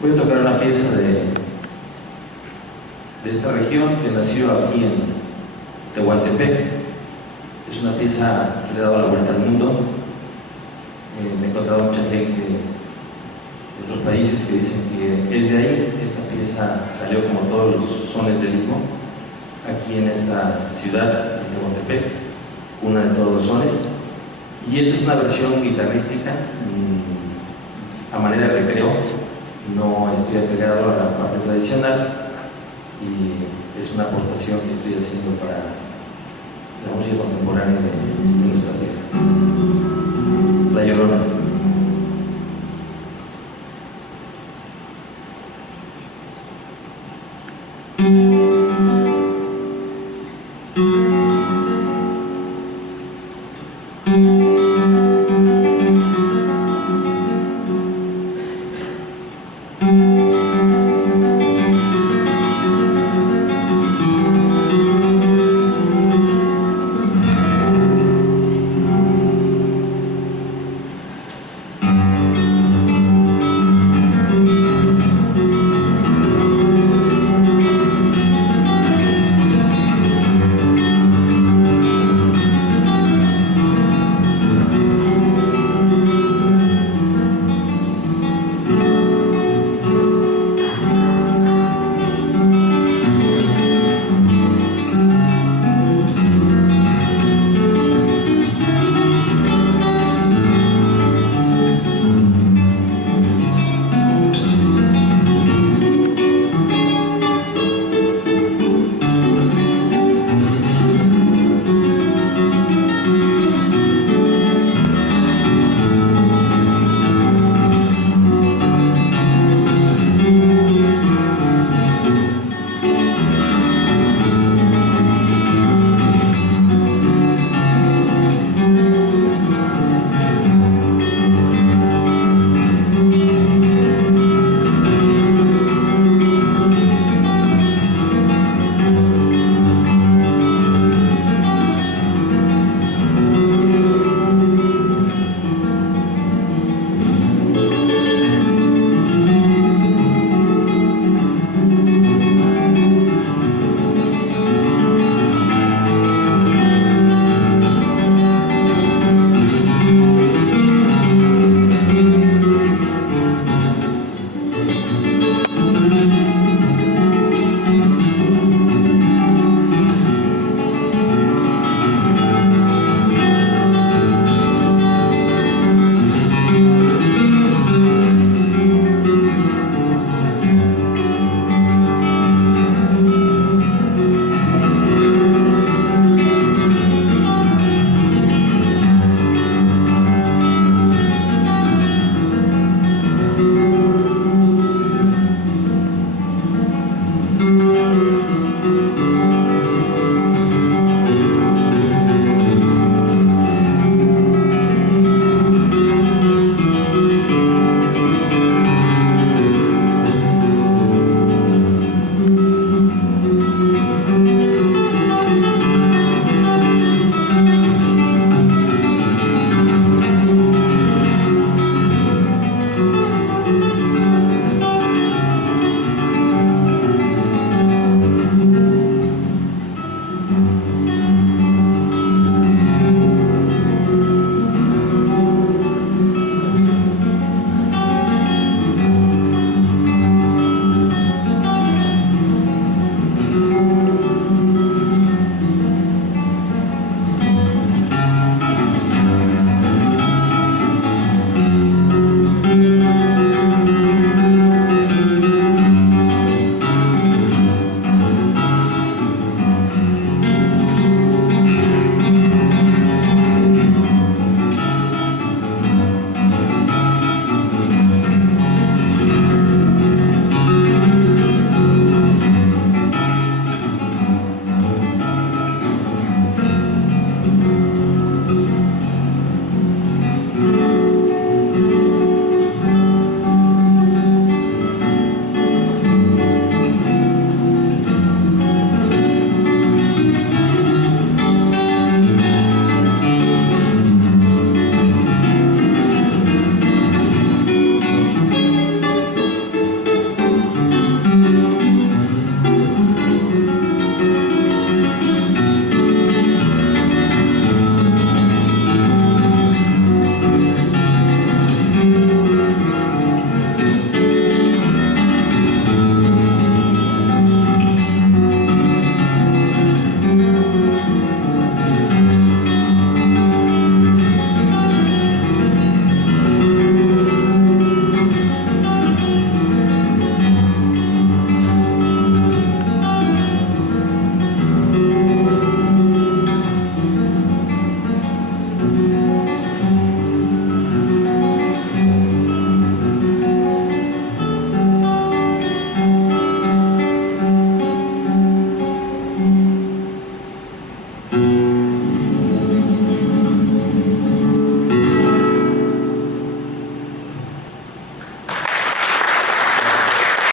Voy a tocar una pieza de esta región que nació aquí en Tehuantepec. Es una pieza que le ha dado la vuelta al mundo. Me he encontrado mucha gente de otros países que dicen que es de ahí. Esta pieza salió, como todos los sones del Istmo, aquí en esta ciudad de Tehuantepec, una de todos los sones. Y esta es una versión guitarrística a manera de recreo. No estoy apegado a la parte tradicional y es una aportación que estoy haciendo para la música contemporánea de nuestra tierra. La Llorona.